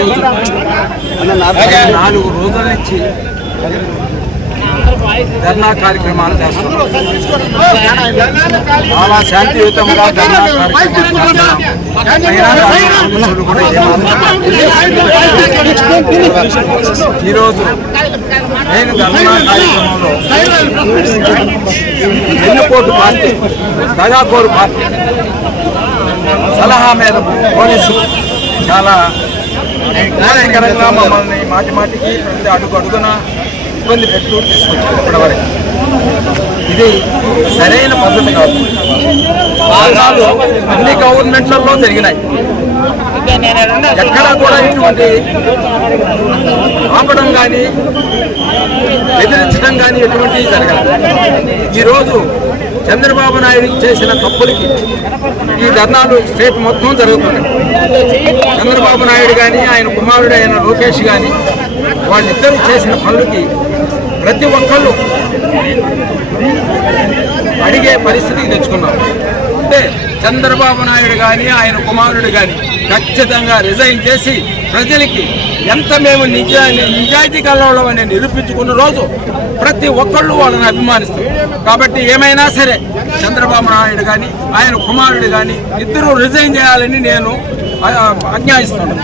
ఈరోజు 4 రోజుల నుంచి ధర్నా కార్యక్రమాలు చేస్తున్నాం. చాలా శాంతియుతంగా ధర్నా కార్యక్రమాలు ఈరోజు నేను ధర్నా కార్యక్రమంలో వెన్నుపోటు పార్టీ, దగాకోరు పార్టీ సలహా మేరకు పోలీసు చాలా న్యాయకరంగా మమ్మల్ని మాటికి ప్రతి అడుగున ఇబ్బంది పెట్టు తీసుకొచ్చారు. ఇప్పటివరకు ఇది సరైన పద్ధతి కాదు. భాగాలు అన్ని గవర్నమెంట్లలో జరిగినాయి. ఎక్కడా కూడా ఇటువంటి ఆపడం కానీ బెదిరించడం కానీ ఎటువంటివి జరగదు. ఈరోజు చంద్రబాబు నాయుడు చేసిన తప్పులకి ఈ ధర్నాలు స్టేట్ మొత్తం జరుగుతున్నాయి. చంద్రబాబు నాయుడు కానీ ఆయన కుమారుడు అయిన లోకేష్ కానీ వాళ్ళిద్దరూ చేసిన పనులకి ప్రతి ఒక్కళ్ళు అడిగే పరిస్థితికి తెచ్చుకున్నాం. అంటే చంద్రబాబు నాయుడు కానీ ఆయన కుమారుడు కానీ ఖచ్చితంగా రిజైన్ చేసి ప్రజలకి ఎంత మేము నిజాయితీ కలవడమని నిరూపించుకున్న రోజు ప్రతి ఒక్కళ్ళు వాళ్ళని అభిమానిస్తారు. కాబట్టి ఏమైనా సరే చంద్రబాబు నాయుడు కానీ ఆయన కుమారుడు కానీ ఇద్దరూ రిజైన్ చేయాలని నేను ఆజ్ఞాయిస్తున్నాను.